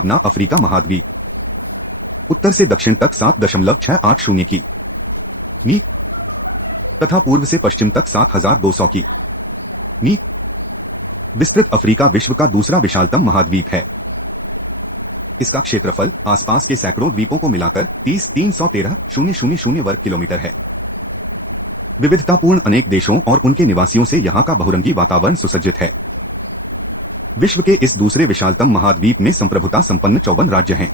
ना अफ्रीका महाद्वीप। उत्तर से दक्षिण तक 7.680 की मी तथा पूर्व से पश्चिम तक 7200 की मी विस्तृत अफ्रीका विश्व का दूसरा विशालतम महाद्वीप है। इसका क्षेत्रफल आसपास के सैकड़ों द्वीपों को मिलाकर 30,313,000 वर्ग किलोमीटर है। विविधतापूर्ण अनेक देशों और उनके निवासियों से यहाँ का बहुरंगी वातावरण सुसज्जित है। विश्व के इस दूसरे विशालतम महाद्वीप में संप्रभुता संपन्न 54 राज्य हैं।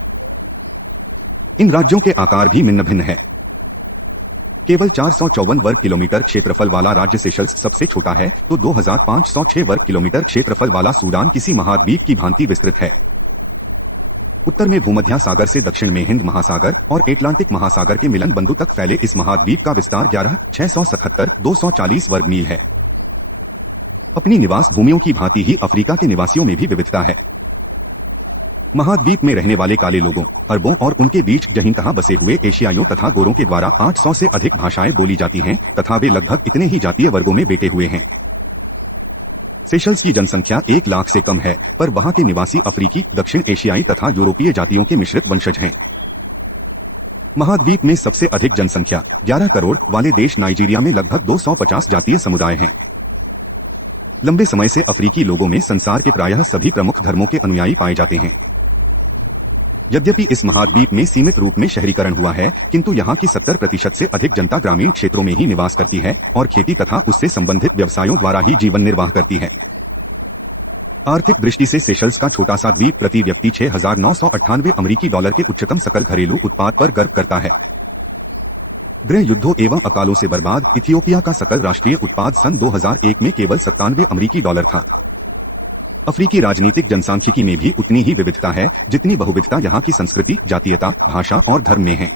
इन राज्यों के आकार भी भिन्न भिन्न है। केवल 454 वर्ग किलोमीटर क्षेत्रफल वाला राज्य सेशल्स सबसे छोटा है, तो 2506 वर्ग किलोमीटर क्षेत्रफल वाला सूडान किसी महाद्वीप की भांति विस्तृत है। उत्तर में भूमध्य सागर से दक्षिण में हिंद महासागर और एटलांटिक महासागर के मिलन बिंदु तक फैले इस महाद्वीप का विस्तार 11,677,240 वर्ग मील है। अपनी निवास भूमियों की भांति ही अफ्रीका के निवासियों में भी विविधता है। महाद्वीप में रहने वाले काले लोगों, अरबों और उनके बीच जहींतहा बसे हुए एशियाइयों तथा गोरों के द्वारा 800 से अधिक भाषाएं बोली जाती हैं तथा वे लगभग इतने ही जातीय वर्गों में बेटे हुए हैं। सेशल्स की जनसंख्या 1 लाख से कम है, पर वहां के निवासी अफ्रीकी, दक्षिण एशियाई तथा यूरोपीय जातियों के मिश्रित वंशज हैं। महाद्वीप में सबसे अधिक जनसंख्या 11 करोड़ वाले देश नाइजीरिया में लगभग 250 जातीय समुदाय हैं। लंबे समय से अफ्रीकी लोगों में संसार के प्रायः सभी प्रमुख धर्मों के अनुयायी पाए जाते हैं। यद्यपि इस महाद्वीप में सीमित रूप में शहरीकरण हुआ है, किंतु यहाँ की 70% से अधिक जनता ग्रामीण क्षेत्रों में ही निवास करती है और खेती तथा उससे संबंधित व्यवसायों द्वारा ही जीवन निर्वाह करती है। आर्थिक दृष्टि से सेशल्स का छोटा सा द्वीप प्रति व्यक्ति $6,998 के उच्चतम सकल घरेलू उत्पाद पर गर्व करता है। गृह युद्धों एवं अकालों से बर्बाद इथियोपिया का सकल राष्ट्रीय उत्पाद सन 2001 में केवल $97 था। अफ्रीकी राजनीतिक जनसांख्यिकी में भी उतनी ही विविधता है जितनी बहुविधता यहाँ की संस्कृति, जातीयता, भाषा और धर्म में है।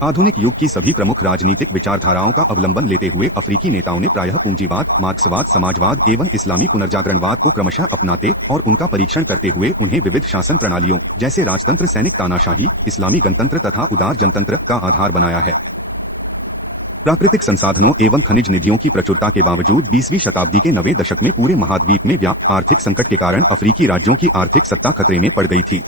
आधुनिक युग की सभी प्रमुख राजनीतिक विचारधाराओं का अवलंबन लेते हुए अफ्रीकी नेताओं ने प्रायः पूंजीवाद, मार्क्सवाद, समाजवाद एवं इस्लामी पुनर्जागरणवाद को क्रमशः अपनाते और उनका परीक्षण करते हुए उन्हें विविध शासन प्रणालियों जैसे राजतंत्र, सैनिक तानाशाही, इस्लामी गणतंत्र तथा उदार जनतंत्र का आधार बनाया है। प्राकृतिक संसाधनों एवं खनिज निधियों की प्रचुरता के बावजूद 20वीं शताब्दी के 90 दशक में पूरे महाद्वीप में व्याप्त आर्थिक संकट के कारण अफ्रीकी राज्यों की आर्थिक सत्ता खतरे में पड़ गई थी।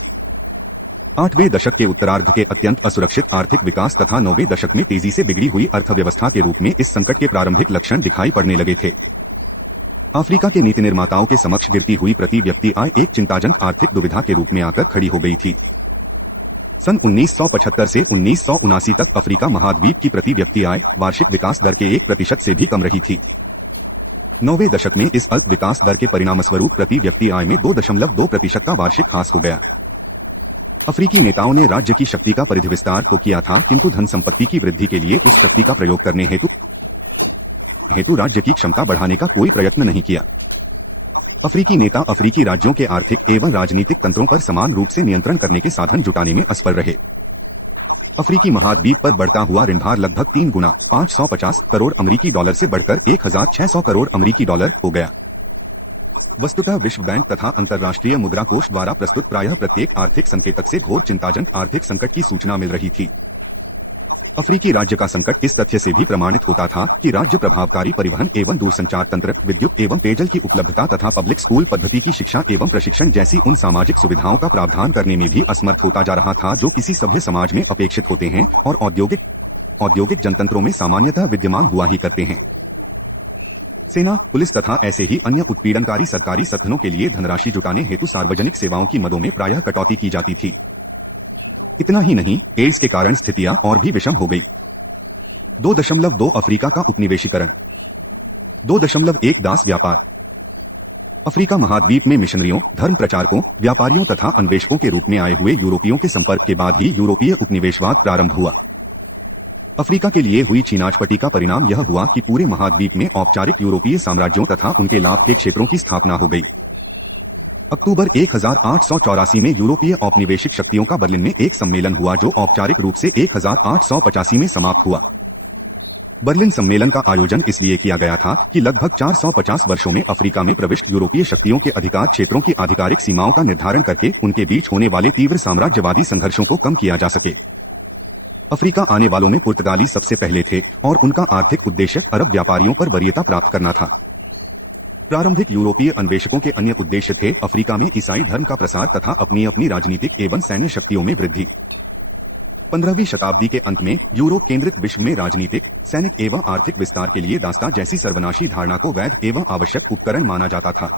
8वें दशक के उत्तरार्ध के अत्यंत असुरक्षित आर्थिक विकास तथा 9वें दशक में तेजी से बिगड़ी हुई अर्थव्यवस्था के रूप में इस संकट के प्रारंभिक लक्षण दिखाई पड़ने लगे थे। अफ्रीका के नीति निर्माताओं के समक्ष गिरती हुई प्रति व्यक्ति आय एक चिंताजनक आर्थिक दुविधा के रूप में आकर खड़ी हो गई थी। सन 1975 से 1979 तक अफ्रीका महाद्वीप की प्रति व्यक्ति आय वार्षिक विकास दर के 1% से भी कम रही थी। 9वें दशक में इस अल्प विकास दर के परिणामस्वरूप प्रति व्यक्ति आय में 2.2% का वार्षिक ह्रास हो गया। अफ्रीकी नेताओं ने राज्य की शक्ति का परिधि विस्तार तो किया था, किंतु धन संपत्ति की वृद्धि के लिए उस शक्ति का प्रयोग करने हेतु राज्य की क्षमता बढ़ाने का कोई प्रयत्न नहीं किया। अफ्रीकी नेता अफ्रीकी राज्यों के आर्थिक एवं राजनीतिक तंत्रों पर समान रूप से नियंत्रण करने के साधन जुटाने में असफल रहे। अफ्रीकी महाद्वीप पर बढ़ता हुआ ऋणभार लगभग 3 गुना 550 करोड़ अमेरिकी डॉलर से बढ़कर 1,600 करोड़ अमेरिकी डॉलर हो गया। वस्तुतः विश्व बैंक तथा अंतर्राष्ट्रीय मुद्रा कोष द्वारा प्रस्तुत प्रायः प्रत्येक आर्थिक संकेतक से घोर चिंताजनक आर्थिक संकट की सूचना मिल रही थी। अफ्रीकी राज्य का संकट इस तथ्य से भी प्रमाणित होता था कि राज्य प्रभावकारी परिवहन एवं दूरसंचार तंत्र, विद्युत एवं पेयजल की उपलब्धता तथा पब्लिक स्कूल पद्धति की शिक्षा एवं प्रशिक्षण जैसी उन सामाजिक सुविधाओं का प्रावधान करने में भी असमर्थ होता जा रहा था जो किसी सभ्य समाज में अपेक्षित होते हैं और औद्योगिक जनतंत्रों में सामान्यतः विद्यमान हुआ ही करते हैं। सेना, पुलिस तथा ऐसे ही अन्य उत्पीड़नकारी सरकारी संगठनों के लिए धनराशि जुटाने हेतु सार्वजनिक सेवाओं की मदों में प्रायः कटौती की जाती थी। इतना ही नहीं, एड्स के कारण स्थितियां और भी विषम हो गई। 2.2 अफ्रीका का उपनिवेशीकरण। 2.1 दास व्यापार। अफ्रीका महाद्वीप में मिशनरियों, धर्म प्रचारकों, व्यापारियों तथा अन्वेषकों के रूप में आए हुए यूरोपियों के संपर्क के बाद ही यूरोपीय उपनिवेशवाद प्रारंभ हुआ। अफ्रीका के लिए हुई छीनाचपटी का परिणाम यह हुआ कि पूरे महाद्वीप में औपचारिक यूरोपीय साम्राज्यों तथा उनके लाभ के क्षेत्रों की स्थापना हो गई। अक्टूबर 1884 में यूरोपीय औपनिवेशिक शक्तियों का बर्लिन में एक सम्मेलन हुआ जो औपचारिक रूप से 1885 में समाप्त हुआ। बर्लिन सम्मेलन का आयोजन इसलिए किया गया था कि लगभग 450 वर्षों में अफ्रीका में प्रविष्ट यूरोपीय शक्तियों के अधिकार क्षेत्रों की आधिकारिक सीमाओं का निर्धारण करके उनके बीच होने वाले तीव्र साम्राज्यवादी संघर्षों को कम किया जा सके। अफ्रीका आने वालों में पुर्तगाली सबसे पहले थे और उनका आर्थिक उद्देश्य अरब व्यापारियों पर वरीयता प्राप्त करना था। प्रारंभिक यूरोपीय अन्वेषकों के अन्य उद्देश्य थे अफ्रीका में ईसाई धर्म का प्रसार तथा अपनी अपनी राजनीतिक एवं सैन्य शक्तियों में वृद्धि। 15वीं शताब्दी के अंत में यूरोप केंद्रित विश्व में राजनीतिक, सैनिक एवं आर्थिक विस्तार के लिए दासता जैसी सर्वनाशी धारणा को वैध एवं आवश्यक उपकरण माना जाता था।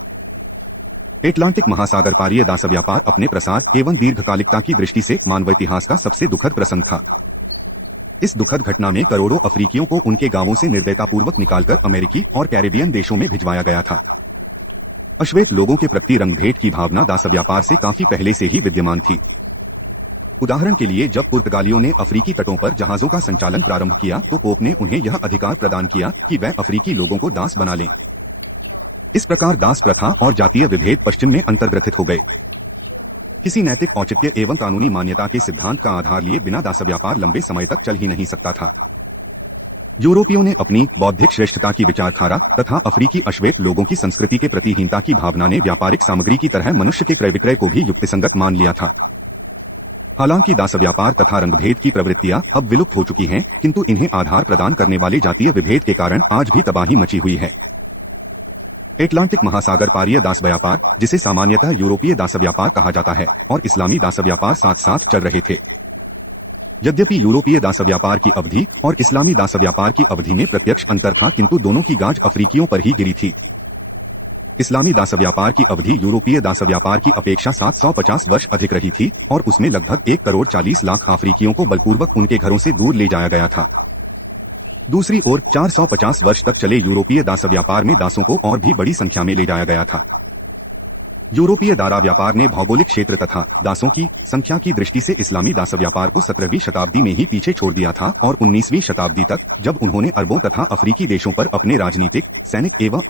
एटलांटिक महासागर पारीय दास व्यापार अपने प्रसार एवं दीर्घकालिकता की दृष्टि से मानव इतिहास का सबसे दुखद प्रसंग था। इस दुखद घटना में करोड़ों अफ्रीकियों को उनके गांवों से निर्दयतापूर्वक निकालकर अमेरिकी और कैरेबियन देशों में भिजवाया गया था। अश्वेत लोगों के प्रति रंगभेद की भावना दास व्यापार से काफी पहले से ही विद्यमान थी। उदाहरण के लिए जब पुर्तगालियों ने अफ्रीकी तटों पर जहाजों का संचालन प्रारंभ किया तो पोप ने उन्हें यह अधिकार प्रदान किया कि वह अफ्रीकी लोगों को दास बना लें। इस प्रकार दास प्रथा और जातीय विभेद पश्चिम में अंतर्ग्रथित हो गए। किसी नैतिक औचित्य एवं कानूनी मान्यता के सिद्धांत का आधार लिए बिना दास व्यापार लंबे समय तक चल ही नहीं सकता था। यूरोपियों ने अपनी बौद्धिक श्रेष्ठता की विचारधारा तथा अफ्रीकी अश्वेत लोगों की संस्कृति के प्रति हीनता की भावना ने व्यापारिक सामग्री की तरह मनुष्य के क्रय विक्रय को भी युक्तिसंगत मान लिया था। हालांकि दास व्यापार तथा रंगभेद की प्रवृत्तियां अब विलुप्त हो चुकी हैं, किंतु इन्हें आधार प्रदान करने वाले जातीय विभेद के कारण आज भी तबाही मची हुई है। एटलांटिक महासागर पारीय दास व्यापार, जिसे सामान्यतः यूरोपीय दास व्यापार कहा जाता है, और इस्लामी दास व्यापार साथ साथ चल रहे थे। यद्यपि यूरोपीय दास व्यापार की अवधि और इस्लामी दास व्यापार की अवधि में प्रत्यक्ष अंतर था, किंतु दोनों की गाज अफ्रीकियों पर ही गिरी थी। इस्लामी दास व्यापार की अवधि यूरोपीय दास व्यापार की अपेक्षा 750 वर्ष अधिक रही थी और उसमें लगभग 1 करोड़ 40 लाख अफ्रीकियों को बलपूर्वक उनके घरों से दूर ले जाया गया था। दूसरी ओर 450 वर्ष तक चले यूरोपीय दास व्यापार में दासों को और भी बड़ी संख्या में ले जाया गया था। यूरोपीय दारा व्यापार ने भौगोलिक क्षेत्र तथा दासों की संख्या की दृष्टि से इस्लामी दास व्यापार को 17वीं शताब्दी में ही पीछे छोड़ दिया था और 19वीं शताब्दी तक, जब उन्होंने अरबों तथा अफ्रीकी देशों पर अपने राजनीतिक, सैनिक एवं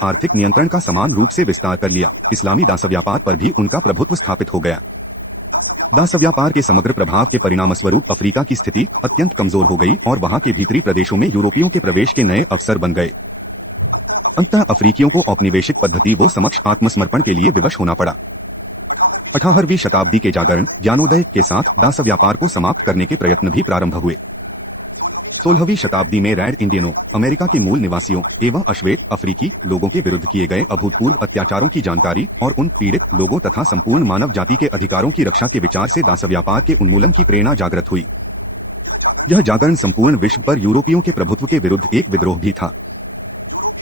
आर्थिक नियंत्रण का समान रूप से विस्तार कर लिया, इस्लामी दास व्यापार पर भी उनका प्रभुत्व स्थापित हो गया। दास व्यापार के समग्र प्रभाव के परिणामस्वरूप अफ्रीका की स्थिति अत्यंत कमजोर हो गई और वहां के भीतरी प्रदेशों में यूरोपियों के प्रवेश के नए अवसर बन गए। अंततः अफ्रीकियों को औपनिवेशिक पद्धति वो समक्ष आत्मसमर्पण के लिए विवश होना पड़ा। 18वीं शताब्दी के जागरण, ज्ञानोदय के साथ दास व्यापार को समाप्त करने के प्रयत्न भी प्रारंभ हुए। 16वीं शताब्दी में रैड इंडियनों, अमेरिका के मूल निवासियों एवं अश्वेत अफ्रीकी लोगों के विरुद्ध किए गए अभूतपूर्व अत्याचारों की जानकारी और उन पीड़ित लोगों तथा संपूर्ण मानव जाति के अधिकारों की रक्षा के विचार से दास व्यापार के उन्मूलन की प्रेरणा जागृत हुई। यह जागरण संपूर्ण विश्व पर यूरोपियों के प्रभुत्व के विरुद्ध एक विद्रोह भी था।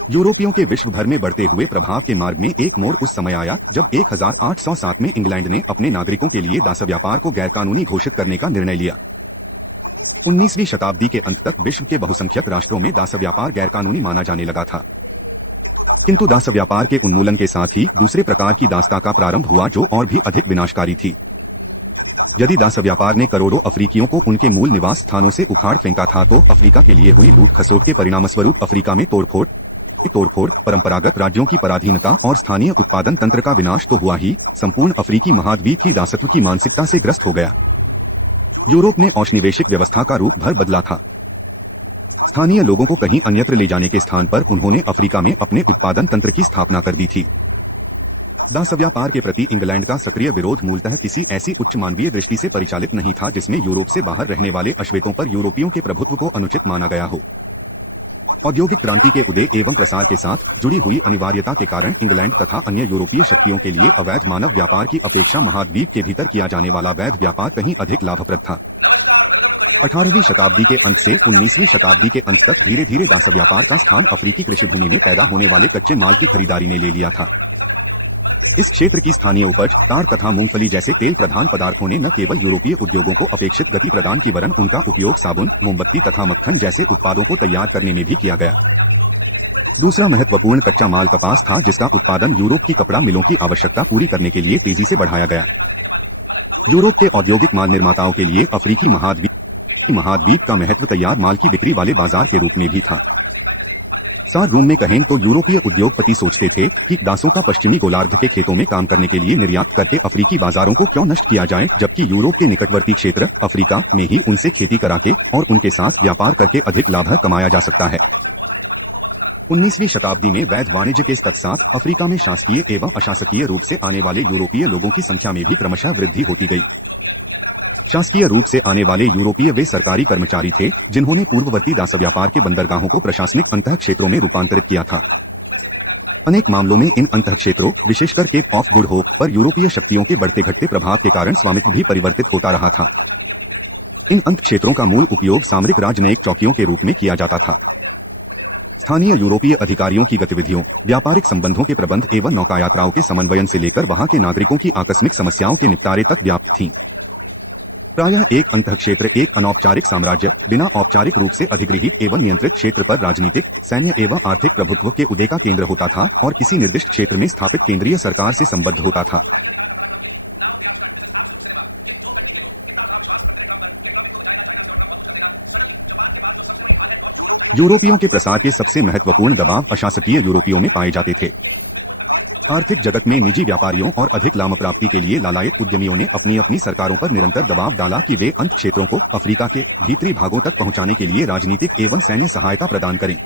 यूरोपियों के विश्व भर में बढ़ते हुए प्रभाव के मार्ग में एक मोड़ उस समय आया जब 1807 में इंग्लैंड ने अपने नागरिकों के लिए दास व्यापार को गैरकानूनी घोषित करने का निर्णय लिया। 19वीं शताब्दी के अंत तक विश्व के बहुसंख्यक राष्ट्रों में दास व्यापार गैरकानूनी माना जाने लगा था, किंतु दास व्यापार के उन्मूलन के साथ ही दूसरे प्रकार की दासता का प्रारंभ हुआ जो और भी अधिक विनाशकारी थी। यदि दास व्यापार ने करोड़ों अफ्रीकियों को उनके मूल निवास स्थानों से उखाड़ फेंका था तो अफ्रीका के लिए हुई लूट खसोट के परिणामस्वरूप अफ्रीका में तोड़फोड़, परंपरागत राज्यों की पराधीनता और स्थानीय उत्पादन तंत्र का विनाश तो हुआ ही, संपूर्ण अफ्रीकी महाद्वीप ही दासत्व की मानसिकता से ग्रस्त हो गया। यूरोप ने औपनिवेशिक व्यवस्था का रूप भर बदला था। स्थानीय लोगों को कहीं अन्यत्र ले जाने के स्थान पर उन्होंने अफ्रीका में अपने उत्पादन तंत्र की स्थापना कर दी थी। दास व्यापार के प्रति इंग्लैंड का सक्रिय विरोध मूलतः किसी ऐसी उच्च मानवीय दृष्टि से परिचालित नहीं था जिसमें यूरोप से बाहर रहने वाले अश्वेतों पर यूरोपियों के प्रभुत्व को अनुचित माना गया हो। औद्योगिक क्रांति के उदय एवं प्रसार के साथ जुड़ी हुई अनिवार्यता के कारण इंग्लैंड तथा अन्य यूरोपीय शक्तियों के लिए अवैध मानव व्यापार की अपेक्षा महाद्वीप के भीतर किया जाने वाला वैध व्यापार कहीं अधिक लाभप्रद था। 18वीं शताब्दी के अंत से 19वीं शताब्दी के अंत तक धीरे धीरे दास व्यापार का स्थान अफ्रीकी कृषि भूमि में पैदा होने वाले कच्चे माल की खरीदारी ने ले लिया था। इस क्षेत्र की स्थानीय उपज, ताड़ तथा मूंगफली जैसे तेल प्रधान पदार्थों ने न केवल यूरोपीय उद्योगों को अपेक्षित गति प्रदान की वरन उनका उपयोग साबुन, मोमबत्ती तथा मक्खन जैसे उत्पादों को तैयार करने में भी किया गया। दूसरा महत्वपूर्ण कच्चा माल कपास था जिसका उत्पादन यूरोप की कपड़ा मिलों की आवश्यकता पूरी करने के लिए तेजी से बढ़ाया गया। यूरोप के औद्योगिक माल निर्माताओं के लिए अफ्रीकी महाद्वीप का महत्व तैयार माल की बिक्री वाले बाजार के रूप में भी था। सार रूम में कहें तो यूरोपीय उद्योगपति सोचते थे कि दासों का पश्चिमी गोलार्ध के खेतों में काम करने के लिए निर्यात करके अफ्रीकी बाजारों को क्यों नष्ट किया जाए, जबकि यूरोप के निकटवर्ती क्षेत्र अफ्रीका में ही उनसे खेती करा के और उनके साथ व्यापार करके अधिक लाभ कमाया जा सकता है। 19वीं शताब्दी में वैध वाणिज्य के तत्साथ अफ्रीका में शासकीय एवं अशासकीय रूप से आने वाले यूरोपीय लोगों की संख्या में भी क्रमशः वृद्धि होती गई। शासकीय रूप से आने वाले यूरोपीय वे सरकारी कर्मचारी थे जिन्होंने पूर्ववर्ती दास व्यापार के बंदरगाहों को प्रशासनिक अंतः क्षेत्रों में रूपांतरित किया था। अनेक मामलों में इन अंतःक्षेत्रों, विशेषकर केप ऑफ गुड होप पर यूरोपीय शक्तियों के बढ़ते घटते प्रभाव के कारण स्वामित्व भी परिवर्तित होता रहा था। इन अंतःक्षेत्रों का मूल उपयोग सामरिक राजनयिक चौकियों के रूप में किया जाता था। स्थानीय यूरोपीय अधिकारियों की गतिविधियों, व्यापारिक संबंधों के प्रबंध एवं नौकायात्राओं के समन्वयन से लेकर वहां के नागरिकों की आकस्मिक समस्याओं के निपटारे तक व्याप्त थीं। प्रायः एक अंतःक्षेत्र एक अनौपचारिक साम्राज्य, बिना औपचारिक रूप से अधिगृहित एवं नियंत्रित क्षेत्र पर राजनीतिक, सैन्य एवं आर्थिक प्रभुत्व के उदय का केंद्र होता था और किसी निर्दिष्ट क्षेत्र में स्थापित केंद्रीय सरकार से संबद्ध होता था। यूरोपियों के प्रसार के सबसे महत्वपूर्ण दबाव अशासकीय यूरोपियों में पाए जाते थे। आर्थिक जगत में निजी व्यापारियों और अधिक लाभ प्राप्ति के लिए लालायित उद्यमियों ने अपनी अपनी सरकारों पर निरंतर दबाव डाला कि वे अंत क्षेत्रों को अफ्रीका के भीतरी भागों तक पहुंचाने के लिए राजनीतिक एवं सैन्य सहायता प्रदान करें।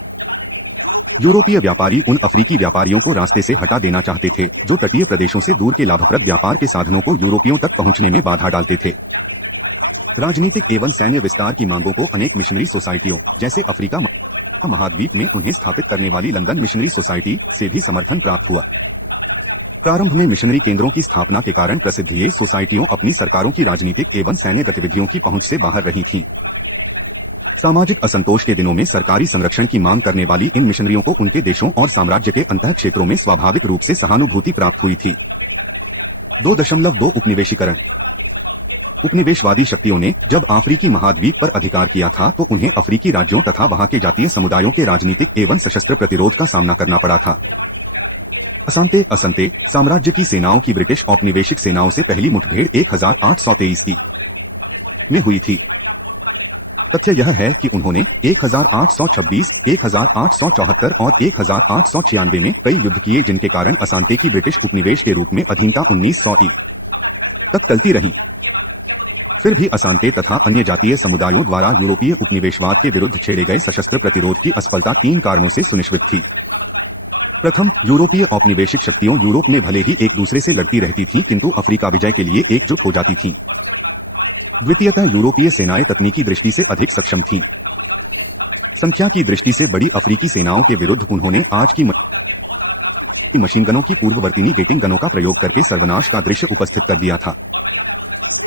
यूरोपीय व्यापारी उन अफ्रीकी व्यापारियों को रास्ते से हटा देना चाहते थे जो तटीय प्रदेशों से दूर के लाभप्रद व्यापार के साधनों को यूरोपियों तक पहुंचने में बाधा डालते थे। राजनीतिक एवं सैन्य विस्तार की मांगों को अनेक मिशनरी सोसाइटियों, जैसे अफ्रीका महाद्वीप में उन्हें स्थापित करने वाली लंदन मिशनरी सोसाइटी से भी समर्थन प्राप्त हुआ। प्रारंभ में मिशनरी केंद्रों की स्थापना के कारण प्रसिद्ध ये सोसाइटियों अपनी सरकारों की राजनीतिक एवं सैन्य गतिविधियों की पहुंच से बाहर रही थीं। सामाजिक असंतोष के दिनों में सरकारी संरक्षण की मांग करने वाली इन मिशनरियों को उनके देशों और साम्राज्य के अंतः क्षेत्रों में स्वाभाविक रूप से सहानुभूति प्राप्त हुई थी। 2.2 उपनिवेशीकरण। उपनिवेशवादी शक्तियों ने जब अफ्रीकी महाद्वीप पर अधिकार किया था तो उन्हें अफ्रीकी राज्यों तथा वहां के जातीय समुदायों के राजनीतिक एवं सशस्त्र प्रतिरोध का सामना करना पड़ा था। असंते साम्राज्य की सेनाओं की ब्रिटिश औपनिवेशिक सेनाओं से पहली मुठभेड़ 1823 में हुई थी। तथ्य यह है कि उन्होंने 1826, 1874 और 1896 में कई युद्ध किए जिनके कारण असंते की ब्रिटिश उपनिवेश के रूप में अधीनता 1900 तक चलती रही। फिर भी असंते तथा अन्य जातीय समुदायों द्वारा यूरोपीय उपनिवेशवाद के विरुद्ध छेड़े गए सशस्त्र प्रतिरोध की असफलता 3 कारणों से सुनिश्चित थी। प्रथम, यूरोपीय औपनिवेशिक शक्तियों यूरोप में भले ही एक दूसरे से लड़ती रहती थीं किंतु अफ्रीका विजय के लिए एकजुट हो जाती थीं। द्वितीयतः, यूरोपीय सेनाएं तकनीकी दृष्टि से अधिक सक्षम थीं। संख्या की दृष्टि से बड़ी अफ्रीकी सेनाओं के विरुद्ध उन्होंने आज की मशीन गनों की पूर्ववर्तीनी गेटिंग गनों का प्रयोग करके सर्वनाश का दृश्य उपस्थित कर दिया था।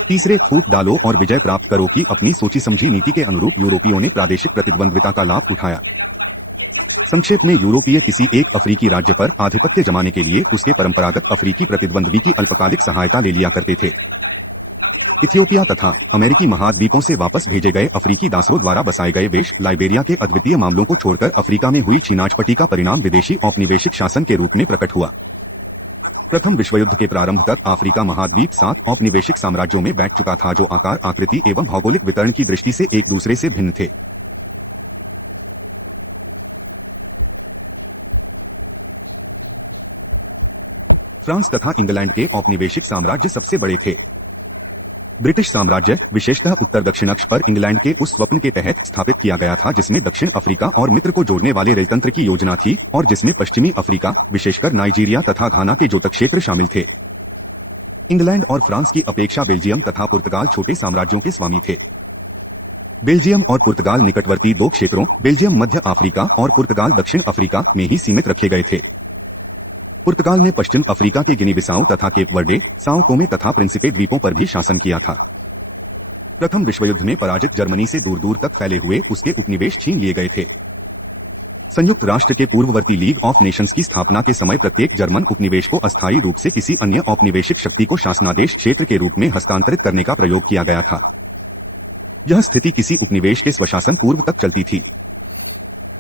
तीसरे, फूट डालो और विजय प्राप्त करो की अपनी सोची समझी नीति के अनुरूप यूरोपियों ने प्रादेशिक प्रतिद्वंद्विता का लाभ उठाया। संक्षेप में, यूरोपीय किसी एक अफ्रीकी राज्य पर आधिपत्य जमाने के लिए उसके परंपरागत अफ्रीकी प्रतिद्वंद्वी की अल्पकालिक सहायता ले लिया करते थे। इथियोपिया तथा अमेरिकी महाद्वीपों से वापस भेजे गए अफ्रीकी दासरों द्वारा बसाए गए वेश लाइबेरिया के अद्वितीय मामलों को छोड़कर अफ्रीका में हुई छीनाझपटी का परिणाम विदेशी औपनिवेशिक शासन के रूप में प्रकट हुआ। प्रथम विश्वयुद्ध के प्रारंभ तक अफ्रीका महाद्वीप 7 औपनिवेशिक साम्राज्यों में बैठ चुका था जो आकार, आकृति एवं भौगोलिक वितरण की दृष्टि से एक दूसरे से भिन्न थे। फ्रांस तथा इंग्लैंड के औपनिवेशिक साम्राज्य सबसे बड़े थे। ब्रिटिश साम्राज्य विशेषतः उत्तर दक्षिण अक्ष पर इंग्लैंड के उस स्वप्न के तहत स्थापित किया गया था जिसमें दक्षिण अफ्रीका और मित्र को जोड़ने वाले रेलतंत्र की योजना थी और जिसमें पश्चिमी अफ्रीका, विशेषकर नाइजीरिया तथा घाना के जोतक क्षेत्र शामिल थे। इंग्लैंड और फ्रांस की अपेक्षा बेल्जियम तथा पुर्तगाल छोटे साम्राज्यों के स्वामी थे। बेल्जियम और पुर्तगाल निकटवर्ती 2 क्षेत्रों, बेल्जियम मध्य अफ्रीका और पुर्तगाल दक्षिण अफ्रीका में ही सीमित रखे गए थे। पुर्तगाल ने पश्चिम अफ्रीका के गिनी बिसाऊ तथा केप वर्डे, साओ टोमे तथा प्रिंसिपे द्वीपों पर भी शासन किया था। प्रथम विश्वयुद्ध में पराजित जर्मनी से दूर दूर तक फैले हुए उसके उपनिवेश छीन लिए गए थे। संयुक्त राष्ट्र के पूर्ववर्ती लीग ऑफ नेशंस की स्थापना के समय प्रत्येक जर्मन उपनिवेश को अस्थायी रूप से किसी अन्य औपनिवेशिक शक्ति को शासनादेश क्षेत्र के रूप में हस्तांतरित करने का प्रयोग किया गया था। यह स्थिति किसी उपनिवेश के स्वशासन पूर्व तक चलती थी।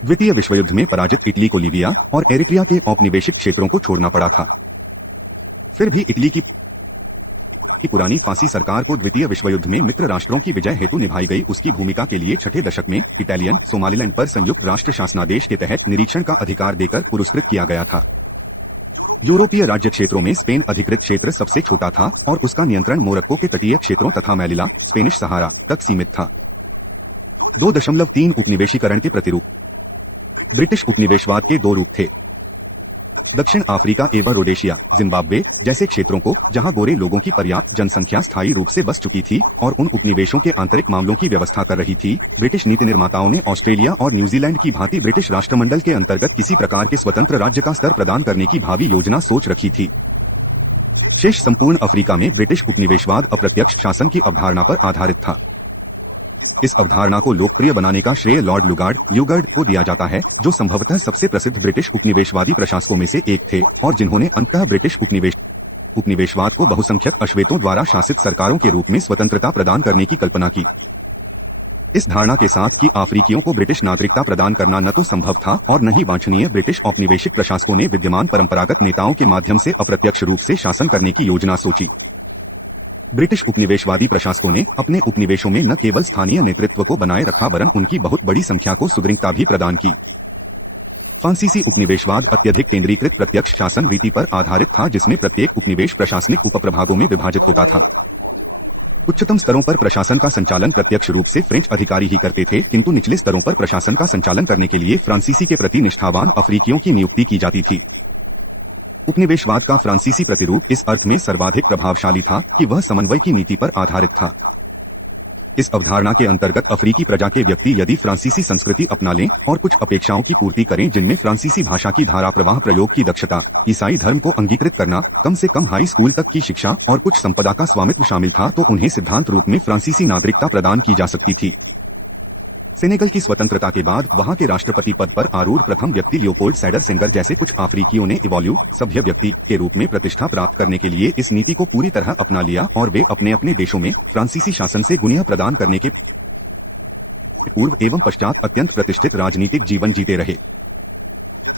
द्वितीय विश्वयुद्ध में पराजित इटली को लीबिया और एरिट्रिया के औपनिवेशिक क्षेत्रों को छोड़ना पड़ा था। फिर भी इटली की पुरानी फांसी सरकार को द्वितीय विश्वयुद्ध में मित्र राष्ट्रों की विजय हेतु निभाई गई उसकी भूमिका के लिए छठे दशक में इटालियन सोमालिलैंड पर संयुक्त राष्ट्र शासनादेश के तहत निरीक्षण का अधिकार देकर पुरस्कृत किया गया था। यूरोपीय राज्य क्षेत्रों में स्पेन अधिकृत क्षेत्र सबसे छोटा था और उसका नियंत्रण मोरक्को के तटीय क्षेत्रों तथा मैलिला, स्पेनिश सहारा तक सीमित था। 2.3 उपनिवेशीकरण के प्रतिरूप। ब्रिटिश उपनिवेशवाद के 2 रूप थे। दक्षिण अफ्रीका एवं रोडेशिया, जिम्बाब्वे जैसे क्षेत्रों को, जहां गोरे लोगों की पर्याप्त जनसंख्या स्थायी रूप से बस चुकी थी और उन उपनिवेशों के आंतरिक मामलों की व्यवस्था कर रही थी, ब्रिटिश नीति निर्माताओं ने ऑस्ट्रेलिया और न्यूजीलैंड की भांति ब्रिटिश राष्ट्रमंडल के अंतर्गत किसी प्रकार के स्वतंत्र राज्य का स्तर प्रदान करने की भावी योजना सोच रखी थी। शेष संपूर्ण अफ्रीका में ब्रिटिश उपनिवेशवाद अप्रत्यक्ष शासन की अवधारणा पर आधारित था। इस अवधारणा को लोकप्रिय बनाने का श्रेय लॉर्ड ल्यूगार्ड को दिया जाता है, जो संभवतः सबसे प्रसिद्ध ब्रिटिश उपनिवेशवादी प्रशासकों में से एक थे और जिन्होंने अंततः ब्रिटिश उपनिवेशवाद को बहुसंख्यक अश्वेतों द्वारा शासित सरकारों के रूप में स्वतंत्रता प्रदान करने की कल्पना की। इस धारणा के साथ कि अफ्रीकियों को ब्रिटिश नागरिकता प्रदान करना न तो संभव था और न ही वांछनीय, ब्रिटिश औपनिवेशिक प्रशासकों ने विद्यमान परंपरागत नेताओं के माध्यम से अप्रत्यक्ष रूप से शासन करने की योजना सोची। ब्रिटिश उपनिवेशवादी प्रशासकों ने अपने उपनिवेशों में न केवल स्थानीय नेतृत्व को बनाए रखा वरन उनकी बहुत बड़ी संख्या को सुदृढ़ता भी प्रदान की। फ्रांसीसी उपनिवेशवाद अत्यधिक केंद्रीकृत प्रत्यक्ष शासन रीति पर आधारित था, जिसमें प्रत्येक उपनिवेश प्रशासनिक उपप्रभागों में विभाजित होता था। उच्चतम स्तरों पर प्रशासन का संचालन प्रत्यक्ष रूप से फ्रेंच अधिकारी ही करते थे, किंतु निचले स्तरों पर प्रशासन का संचालन करने के लिए फ्रांसीसी के प्रति निष्ठावान अफ्रीकियों की नियुक्ति की जाती थी। उपनिवेशवाद का फ्रांसीसी प्रतिरूप इस अर्थ में सर्वाधिक प्रभावशाली था कि वह समन्वय की नीति पर आधारित था। इस अवधारणा के अंतर्गत अफ्रीकी प्रजा के व्यक्ति यदि फ्रांसीसी संस्कृति अपना लें और कुछ अपेक्षाओं की पूर्ति करें, जिनमें फ्रांसीसी भाषा की धारा प्रवाह प्रयोग की दक्षता, ईसाई धर्म को अंगीकृत करना, कम से कम हाई स्कूल तक की शिक्षा और कुछ संपदा का स्वामित्व शामिल था, तो उन्हें सिद्धांत रूप में फ्रांसीसी नागरिकता प्रदान की जा सकती थी। सेनेगल की स्वतंत्रता के बाद वहां के राष्ट्रपति पद पर आरूढ़ प्रथम व्यक्ति लियोपोल्ड सेडर सेंगर जैसे कुछ अफ्रीकियों ने सभ्य व्यक्ति के रूप में प्रतिष्ठा प्राप्त करने के लिए इस नीति को पूरी तरह अपना लिया और वे अपने अपने देशों में फ्रांसीसी शासन से गुणिया प्रदान करने के पूर्व एवं पश्चात अत्यंत प्रतिष्ठित राजनीतिक जीवन जीते रहे।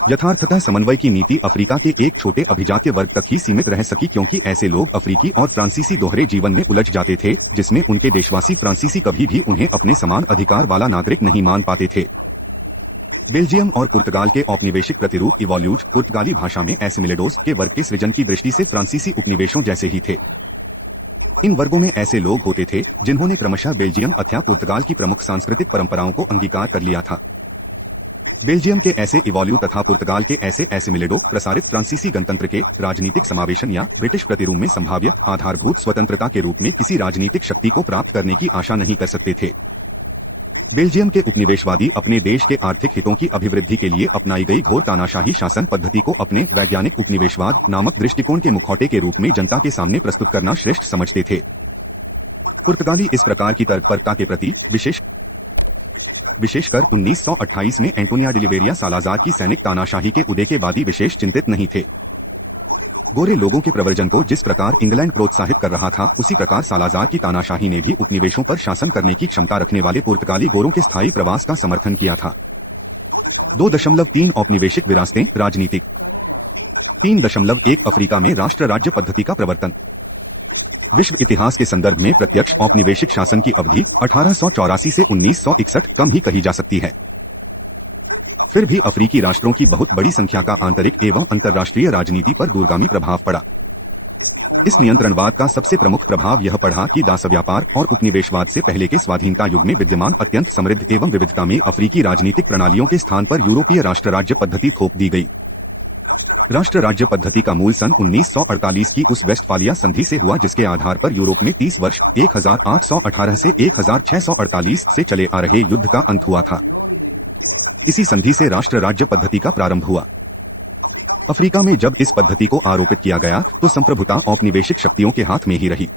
यथार्थतः समन्वय की नीति अफ्रीका के एक छोटे अभिजात्य वर्ग तक ही सीमित रह सकी, क्योंकि ऐसे लोग अफ्रीकी और फ्रांसीसी दोहरे जीवन में उलझ जाते थे, जिसमें उनके देशवासी फ्रांसीसी कभी भी उन्हें अपने समान अधिकार वाला नागरिक नहीं मान पाते थे। बेल्जियम और पुर्तगाल के औपनिवेशिक प्रतिरूप इवोल्यूज पुर्तगाली भाषा में एसिमिलेडोस के वर्ग के सृजन की दृष्टि से फ्रांसीसी उपनिवेशों जैसे ही थे। इन वर्गों में ऐसे लोग होते थे जिन्होंने क्रमशः बेल्जियम अथवा पुर्तगाल की प्रमुख सांस्कृतिक परंपराओं को अंगीकार कर लिया था। बेल्जियम के ऐसे इवोल्यू तथा पुर्तगाल के ऐसे एसिमिलेडो प्रसारित फ्रांसीसी गणतंत्र के राजनीतिक समावेशन या ब्रिटिश प्रतिरूप में संभाव्य आधारभूत स्वतंत्रता के रूप में किसी राजनीतिक शक्ति को प्राप्त करने की आशा नहीं कर सकते थे। बेल्जियम के उपनिवेशवादी अपने देश के आर्थिक हितों की अभिवृद्धि के लिए अपनाई गई घोर तानाशाही शासन पद्धति को अपने वैज्ञानिक उपनिवेशवाद नामक दृष्टिकोण के मुखौटे के रूप में जनता के सामने प्रस्तुत करना श्रेष्ठ समझते थे। पुर्तगाली इस प्रकार की तत्परता के प्रति विशेषकर 1928 में एंटोनिया डिलिवेरिया सालाजार की सैनिक तानाशाही के उदय के बाद ही विशेष चिंतित नहीं थे। गोरे लोगों के प्रव्रजन को जिस प्रकार इंग्लैंड प्रोत्साहित कर रहा था, उसी प्रकार सालाजार की तानाशाही ने भी उपनिवेशों पर शासन करने की क्षमता रखने वाले पुर्तगाली गोरों के स्थायी प्रवास का समर्थन किया था। 2.3 औपनिवेशिक विरासतें राजनीतिक। 3.1 अफ्रीका में राष्ट्र राज्य पद्धति का प्रवर्तन। विश्व इतिहास के संदर्भ में प्रत्यक्ष औपनिवेशिक शासन की अवधि 1884 से 1961 कम ही कही जा सकती है। फिर भी अफ्रीकी राष्ट्रों की बहुत बड़ी संख्या का आंतरिक एवं अंतर्राष्ट्रीय राजनीति पर दूरगामी प्रभाव पड़ा। इस नियंत्रणवाद का सबसे प्रमुख प्रभाव यह पड़ा कि दास व्यापार और उपनिवेशवाद से पहले के स्वाधीनता युग में विद्यमान अत्यंत समृद्ध एवं विविधता में अफ्रीकी राजनीतिक प्रणालियों के स्थान पर यूरोपीय राष्ट्र राज्य पद्धति थोप दी गई। राष्ट्र राज्य पद्धति का मूल सन 1948 की उस वेस्टफालिया संधि से हुआ, जिसके आधार पर यूरोप में 30 वर्ष 1818 से 1648 से चले आ रहे युद्ध का अंत हुआ था। इसी संधि से राष्ट्र राज्य पद्धति का प्रारंभ हुआ। अफ्रीका में जब इस पद्धति को आरोपित किया गया तो संप्रभुता औपनिवेशिक शक्तियों के हाथ में ही रही।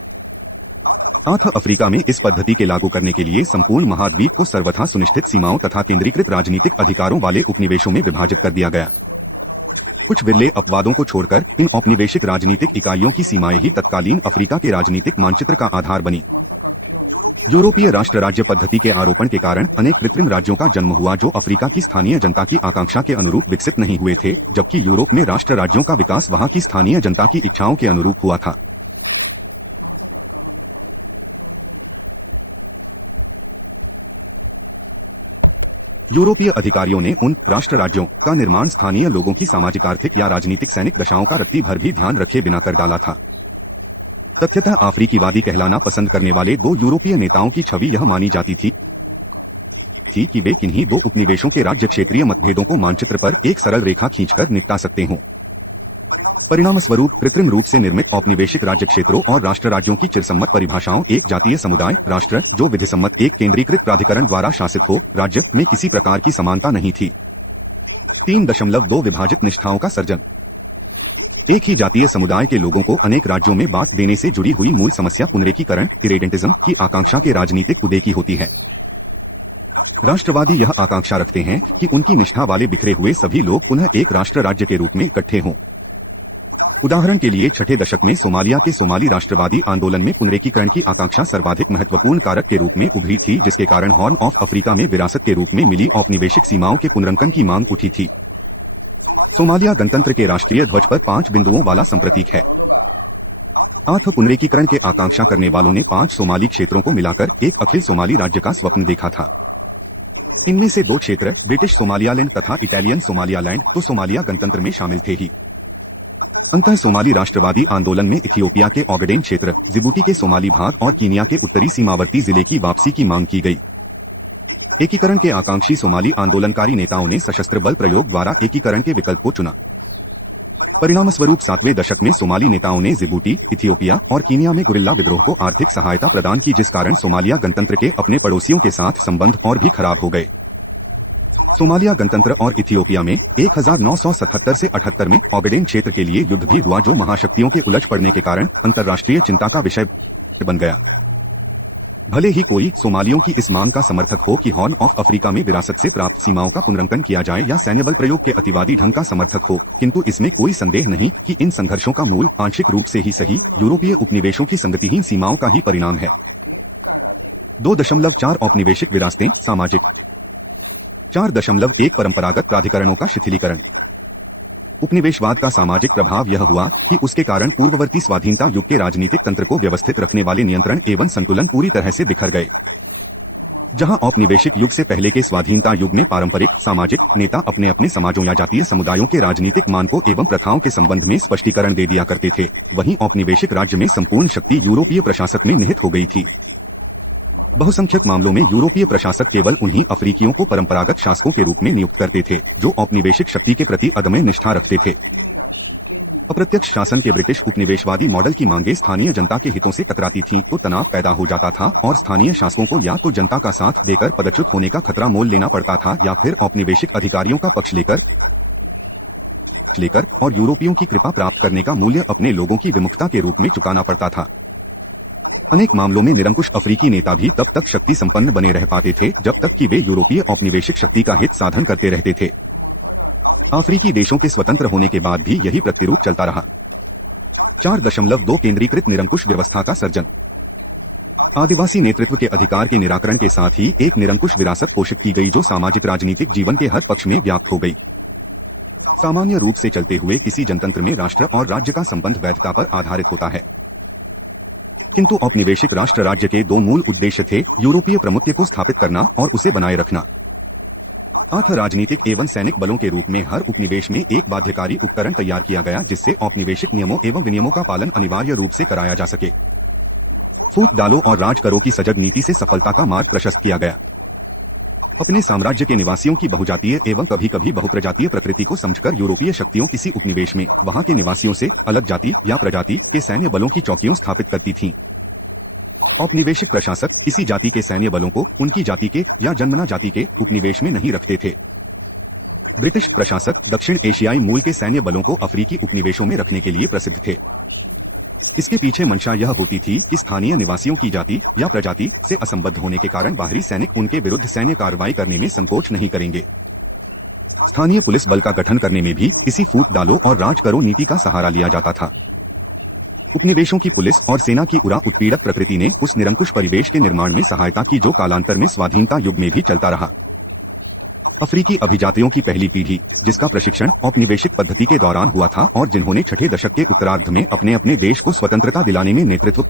अफ्रीका में इस पद्धति के लागू करने के लिए संपूर्ण महाद्वीप को सर्वथा सुनिश्चित सीमाओं तथा केंद्रीकृत राजनीतिक अधिकारों वाले उपनिवेशों में विभाजित कर दिया गया। कुछ विरले अपवादों को छोड़कर इन औपनिवेशिक राजनीतिक इकाइयों की सीमाएं ही तत्कालीन अफ्रीका के राजनीतिक मानचित्र का आधार बनी। यूरोपीय राष्ट्र राज्य पद्धति के आरोपण के कारण अनेक कृत्रिम राज्यों का जन्म हुआ, जो अफ्रीका की स्थानीय जनता की आकांक्षा के अनुरूप विकसित नहीं हुए थे, जबकि यूरोप में राष्ट्र राज्यों का विकास वहां की स्थानीय जनता की इच्छाओं के अनुरूप हुआ था। यूरोपीय अधिकारियों ने उन राष्ट्र राज्यों का निर्माण स्थानीय लोगों की सामाजिक, आर्थिक या राजनीतिक सैनिक दशाओं का रत्ती भर भी ध्यान रखे बिना कर डाला था। तथ्यतः अफ्रीकीवादी कहलाना पसंद करने वाले दो यूरोपीय नेताओं की छवि यह मानी जाती थी कि वे किन्हीं दो उपनिवेशों के राज्य क्षेत्रीय मतभेदों को मानचित्र पर एक सरल रेखा खींचकर निपटा सकते हों। परिणामस्वरूप कृत्रिम रूप से निर्मित औपनिवेशिक राज्य क्षेत्रों और राष्ट्र राज्यों की चिरसम्मत परिभाषाओं एक जातीय समुदाय राष्ट्र जो विधिसम्मत एक केंद्रीकृत प्राधिकरण द्वारा शासित हो राज्य में किसी प्रकार की समानता नहीं थी। 3.2 विभाजित निष्ठाओं का सर्जन। एक ही जातीय समुदाय के लोगों को अनेक राज्यों में बांट देने से जुड़ी हुई मूल समस्या पुनरेकीकरण इरेडेंटिज्म की आकांक्षा के राजनीतिक उदय की होती है। राष्ट्रवादी यह आकांक्षा रखते हैं कि उनकी निष्ठा वाले बिखरे हुए सभी लोग पुनः एक राष्ट्र राज्य के रूप में इकट्ठे हों। उदाहरण के लिए छठे दशक में सोमालिया के सोमाली राष्ट्रवादी आंदोलन में पुनरेकीकरण की आकांक्षा सर्वाधिक महत्वपूर्ण कारक के रूप में उभरी थी जिसके कारण हॉर्न ऑफ अफ्रीका में विरासत के रूप में मिली औपनिवेशिक सीमाओं के पुनरंकन की मांग उठी थी। सोमालिया गणतंत्र के राष्ट्रीय ध्वज पर 5 बिंदुओं वाला संप्रतीक है। पुनरेकीकरण के आकांक्षा करने वालों ने 5 सोमाली क्षेत्रों को मिलाकर एक अखिल सोमाली राज्य का स्वप्न देखा था। इनमें से 2 क्षेत्र ब्रिटिश सोमालियालैंड तथा इटालियन सोमालियालैंड तो सोमालिया गणतंत्र में शामिल थे ही। अंतः सोमाली राष्ट्रवादी आंदोलन में इथियोपिया के ओगाडेन क्षेत्र जिबूटी के सोमाली भाग और कीनिया के उत्तरी सीमावर्ती जिले की वापसी की मांग की गई। एकीकरण के आकांक्षी सोमाली आंदोलनकारी नेताओं ने सशस्त्र बल प्रयोग द्वारा एकीकरण के विकल्प को चुना। परिणामस्वरूप 7वें दशक में सोमाली नेताओं ने जिबूटी इथियोपिया और कीनिया में गुरिल्ला विद्रोह को आर्थिक सहायता प्रदान की जिस कारण सोमालिया गणतंत्र के अपने पड़ोसियों के साथ संबंध और भी खराब हो गए। सोमालिया गणतंत्र और इथियोपिया में 1977 से 78 में ओगाडेन क्षेत्र के लिए युद्ध भी हुआ जो महाशक्तियों के उलझ पड़ने के कारण अंतर्राष्ट्रीय चिंता का विषय बन गया। भले ही कोई सोमालियों की इस मांग का समर्थक हो कि हॉर्न ऑफ अफ्रीका में विरासत से प्राप्त सीमाओं का पुनरंकन किया जाए या सैन्य बल प्रयोग के अतिवादी ढंग का समर्थक हो, किंतु इसमें कोई संदेह नहीं कि इन संघर्षों का मूल आंशिक रूप से ही सही यूरोपीय उपनिवेशों की संगतिहीन सीमाओं का ही परिणाम है। 2.4 औपनिवेशिक विरासतें सामाजिक। 4.1 परंपरागत प्राधिकरणों का शिथिलीकरण। उपनिवेशवाद का सामाजिक प्रभाव यह हुआ कि उसके कारण पूर्ववर्ती स्वाधीनता युग के राजनीतिक तंत्र को व्यवस्थित रखने वाले नियंत्रण एवं संतुलन पूरी तरह से बिखर गए। जहां औपनिवेशिक युग से पहले के स्वाधीनता युग में पारंपरिक सामाजिक नेता अपने अपने समाजों या जातीय समुदायों के राजनीतिक मानकों एवं प्रथाओं के संबंध में स्पष्टीकरण दे दिया करते थे, वहीं औपनिवेशिक राज्य में संपूर्ण शक्ति यूरोपीय प्रशासक में निहित हो गई थी। बहुसंख्यक मामलों में यूरोपीय प्रशासक केवल उन्हीं अफ्रीकियों को परंपरागत शासकों के रूप में नियुक्त करते थे जो औपनिवेशिक शक्ति के प्रति अदम्य निष्ठा रखते थे। अप्रत्यक्ष शासन के ब्रिटिश उपनिवेशवादी मॉडल की मांगें स्थानीय जनता के हितों से टकराती थीं तो तनाव पैदा हो जाता था और स्थानीय शासकों को या तो जनता का साथ देकर पदच्युत होने का खतरा मोल लेना पड़ता था या फिर औपनिवेशिक अधिकारियों का पक्ष लेकर और यूरोपियों की कृपा प्राप्त करने का मूल्य अपने लोगों की विमुखता के रूप में चुकाना पड़ता था। अनेक मामलों में निरंकुश अफ्रीकी नेता भी तब तक शक्ति संपन्न बने रह पाते थे जब तक कि वे यूरोपीय औपनिवेशिक शक्ति का हित साधन करते रहते थे। अफ्रीकी देशों के स्वतंत्र होने के बाद भी यही प्रतिरूप चलता रहा। 4.2 केंद्रीकृत निरंकुश व्यवस्था का सर्जन। आदिवासी नेतृत्व के अधिकार के निराकरण के साथ ही एक निरंकुश विरासत पोषित की गई जो सामाजिक राजनीतिक जीवन के हर पक्ष में व्याप्त हो गई। सामान्य रूप से चलते हुए किसी जनतंत्र में राष्ट्र और राज्य का संबंध वैधता पर आधारित होता है, किंतु औपनिवेशिक राष्ट्र राज्य के 2 मूल उद्देश्य थे, यूरोपीय प्रमुख को स्थापित करना और उसे बनाए रखना। राजनीतिक एवं सैनिक बलों के रूप में हर उपनिवेश में एक बाध्यकारी उपकरण तैयार किया गया जिससे औपनिवेशिक नियमों एवं विनियमों का पालन अनिवार्य रूप से कराया जा सके। फूट डालो और राज करो की सजग नीति से सफलता का मार्ग प्रशस्त किया गया। अपने साम्राज्य के निवासियों की बहुजातीय एवं कभी कभी बहुप्रजातीय प्रकृति को समझकर यूरोपीय शक्तियों किसी उपनिवेश में वहां के निवासियों से अलग जाति या प्रजाति के सैन्य बलों की चौकियों स्थापित करती थीं। औपनिवेशिक प्रशासक किसी जाति के सैन्य बलों को उनकी जाति के या जन्मना जाति के उपनिवेश में नहीं रखते थे। ब्रिटिश प्रशासक दक्षिण एशियाई मूल के सैन्य बलों को अफ्रीकी उपनिवेशों में रखने के लिए प्रसिद्ध थे। इसके पीछे मंशा यह होती थी कि स्थानीय निवासियों की जाति या प्रजाति से असंबद्ध होने के कारण बाहरी सैनिक उनके विरुद्ध सैन्य कार्रवाई करने में संकोच नहीं करेंगे। स्थानीय पुलिस बल का गठन करने में भी इसी फूट डालो और राज करो नीति का सहारा लिया जाता था। उपनिवेशों की पुलिस और सेना की उरा उत्पीड़क प्रकृति ने उस निरंकुश परिवेश के निर्माण में सहायता की जो कालांतर में स्वाधीनता युग में भी चलता रहा। अफ्रीकी अभिजातियों की पहली पीढ़ी जिसका प्रशिक्षण औपनिवेशिक पद्धति के दौरान हुआ था और जिन्होंने छठे दशक के उत्तरार्ध में अपने अपने देश को स्वतंत्रता दिलाने में नेतृत्व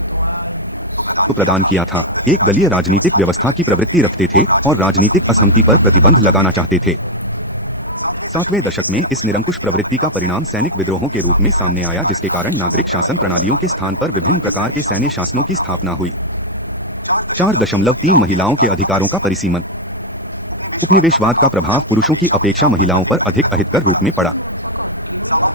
प्रदान किया था, एक दलीय राजनीतिक व्यवस्था की प्रवृत्ति रखते थे और राजनीतिक असहमति पर प्रतिबंध लगाना चाहते थे। 7वें दशक में इस निरंकुश प्रवृत्ति का परिणाम सैनिक विद्रोहों के रूप में सामने आया जिसके कारण नागरिक शासन प्रणालियों के स्थान पर विभिन्न प्रकार के सैन्य शासनों की स्थापना हुई। 4.3 महिलाओं के अधिकारों का परिसीमन। उपनिवेशवाद का प्रभाव पुरुषों की अपेक्षा महिलाओं पर अधिक अहितकर रूप में पड़ा।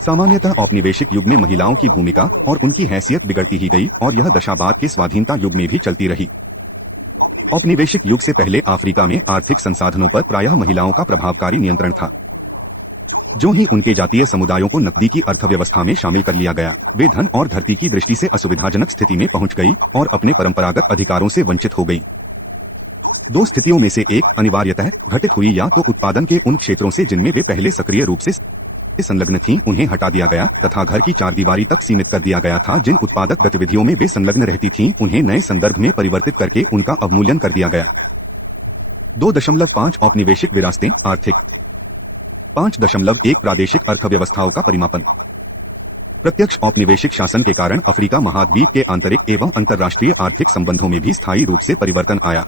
सामान्यतः औपनिवेशिक युग में महिलाओं की भूमिका और उनकी हैसियत बिगड़ती ही गई और यह दशा बाद के स्वाधीनता युग में भी चलती रही। औपनिवेशिक युग से पहले अफ्रीका में आर्थिक संसाधनों पर प्रायः महिलाओं का प्रभावकारी नियंत्रण था। जो ही उनके जातीय समुदायों को नकदी की अर्थव्यवस्था में शामिल कर लिया गया, वे धन और धरती की दृष्टि से असुविधाजनक स्थिति में पहुंच गई और अपने परंपरागत अधिकारों से वंचित हो गई। दो स्थितियों में से एक अनिवार्यतः घटित हुई, या तो उत्पादन के उन क्षेत्रों से जिनमें वे पहले सक्रिय रूप से संलग्न थीं उन्हें हटा दिया गया तथा घर की चारदीवारी तक सीमित कर दिया गया था। जिन उत्पादक गतिविधियों में वे संलग्न रहती थीं उन्हें नए संदर्भ में परिवर्तित करके उनका अवमूल्यन कर दिया गया। 2.5 औपनिवेशिक विरासतें आर्थिक। 5.1 प्रादेशिक अर्थव्यवस्थाओं का परिमापन। प्रत्यक्ष औपनिवेशिक शासन के कारण अफ्रीका महाद्वीप के आंतरिक एवं अंतर्राष्ट्रीय आर्थिक संबंधों में भी स्थायी रूप से परिवर्तन आया।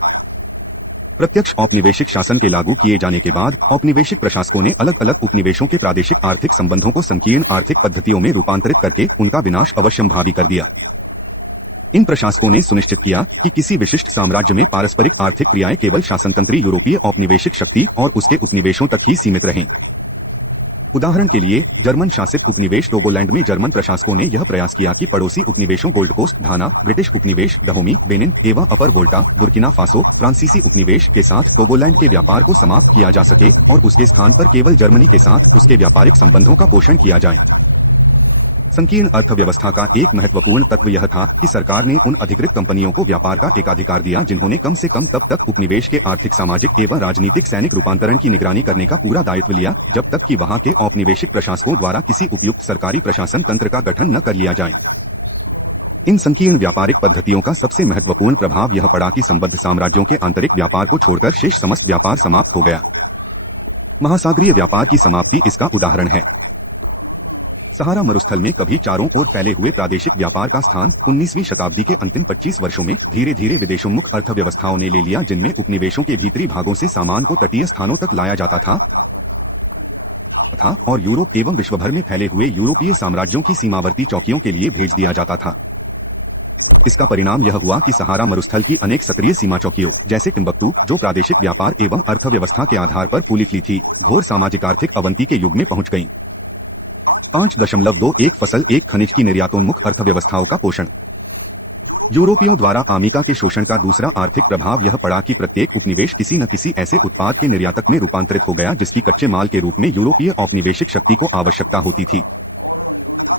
प्रत्यक्ष औपनिवेशिक शासन के लागू किए जाने के बाद औपनिवेशिक प्रशासकों ने अलग अलग उपनिवेशों के प्रादेशिक आर्थिक संबंधों को संकीर्ण आर्थिक पद्धतियों में रूपांतरित करके उनका विनाश अवश्यंभावी कर दिया। इन प्रशासकों ने सुनिश्चित किया कि किसी विशिष्ट साम्राज्य में पारस्परिक आर्थिक क्रियाएं केवल शासनतंत्री यूरोपीय औपनिवेशिक शक्ति और उसके उपनिवेशों तक ही सीमित रहें। उदाहरण के लिए जर्मन शासित उपनिवेश टोगोलैंड में जर्मन प्रशासकों ने यह प्रयास किया कि पड़ोसी उपनिवेशों गोल्ड कोस्ट, घाना, ब्रिटिश उपनिवेश दहोमी, बेनिन एवं अपर वोल्टा, बुर्किना फासो, फ्रांसीसी उपनिवेश के साथ टोगोलैंड के व्यापार को समाप्त किया जा सके और उसके स्थान पर केवल जर्मनी के साथ उसके व्यापारिक संबंधों का पोषण किया जाए। संकीर्ण अर्थव्यवस्था का एक महत्वपूर्ण तत्व यह था कि सरकार ने उन अधिकृत कंपनियों को व्यापार का एकाधिकार दिया जिन्होंने कम से कम तब तक उपनिवेश के आर्थिक, सामाजिक एवं राजनीतिक सैनिक रूपांतरण की निगरानी करने का पूरा दायित्व लिया जब तक कि वहां के औपनिवेशिक प्रशासकों द्वारा किसी उपयुक्त सरकारी प्रशासन तंत्र का गठन न कर लिया जाए। इन संकीर्ण व्यापारिक पद्धतियों का सबसे महत्वपूर्ण प्रभाव यह पड़ा कि संबद्ध साम्राज्यों के आंतरिक व्यापार को छोड़कर शेष समस्त व्यापार समाप्त हो गया। महासागरीय व्यापार की समाप्ति इसका उदाहरण है। सहारा मरुस्थल में कभी चारों ओर फैले हुए प्रादेशिक व्यापार का स्थान 19वीं शताब्दी के अंतिम 25 वर्षों में धीरे धीरे विदेशोन्मुख अर्थव्यवस्थाओं ने ले लिया, जिनमें उपनिवेशों के भीतरी भागों से सामान को तटीय स्थानों तक लाया जाता था और यूरोप एवं विश्वभर में फैले हुए यूरोपीय साम्राज्यों की सीमावर्ती चौकियों के लिए भेज दिया जाता था। इसका परिणाम यह हुआ कि सहारा मरुस्थल की अनेक सक्रिय सीमा चौकियों जैसे टिम्बक्टू, जो प्रादेशिक व्यापार एवं अर्थव्यवस्था के आधार पर फूली फली थी, घोर सामाजिक आर्थिक अवंती के युग में पहुंच गईं। 5.21 फसल एक खनिज की निर्यातोन्मुख अर्थव्यवस्थाओं का पोषण। यूरोपियों द्वारा आमिका के शोषण का दूसरा आर्थिक प्रभाव यह पड़ा कि प्रत्येक उपनिवेश किसी न किसी ऐसे उत्पाद के निर्यातक में रूपांतरित हो गया जिसकी कच्चे माल के रूप में यूरोपीय औपनिवेशिक शक्ति को आवश्यकता होती थी।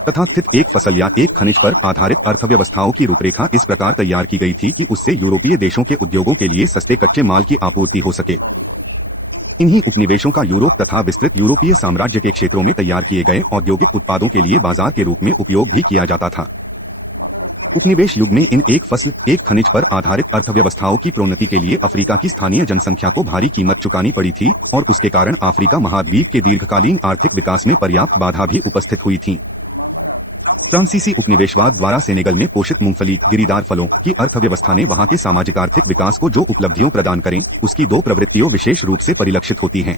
तथाकथित एक फसल या एक खनिज पर आधारित अर्थव्यवस्थाओं की रूपरेखा इस प्रकार तैयार की गई थी कि उससे यूरोपीय देशों के उद्योगों के लिए सस्ते कच्चे माल की आपूर्ति हो सके। इन्हीं उपनिवेशों का यूरोप तथा विस्तृत यूरोपीय साम्राज्य के क्षेत्रों में तैयार किए गए औद्योगिक उत्पादों के लिए बाजार के रूप में उपयोग भी किया जाता था। उपनिवेश युग में इन एक फसल एक खनिज पर आधारित अर्थव्यवस्थाओं की प्रोन्नति के लिए अफ्रीका की स्थानीय जनसंख्या को भारी कीमत चुकानी पड़ी थी और उसके कारण अफ्रीका महाद्वीप के दीर्घकालीन आर्थिक विकास में पर्याप्त बाधा भी उपस्थित हुई थी। फ्रांसीसी उपनिवेशवाद द्वारा सेनेगल में पोषित मूंगफली, गिरीदार फलों की अर्थव्यवस्था ने वहां के सामाजिक आर्थिक विकास को जो उपलब्धियों प्रदान करें, उसकी दो प्रवृत्तियों विशेष रूप से परिलक्षित होती हैं।